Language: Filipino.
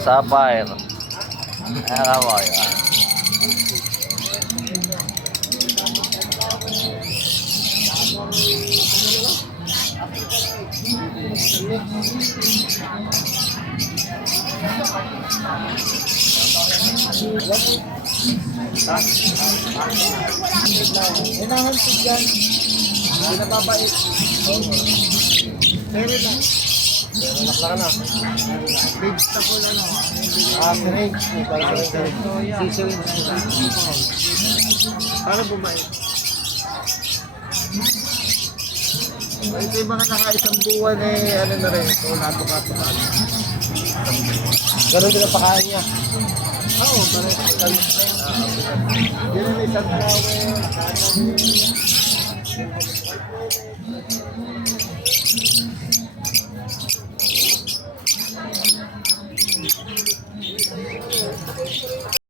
Sapphire. Ayan mo yan. Hinahantig yan. Hindi na babait. Meron lang. Meron lang na. Vegetable ano. Drink. Sisawin sila. Para bumait. Ito yung mga naka-isang buwan ano na rin. Ito, natuka-tuka. Ganun din ang pakain niya. Oo, parang kalis na yun. Hindi na may isang flower.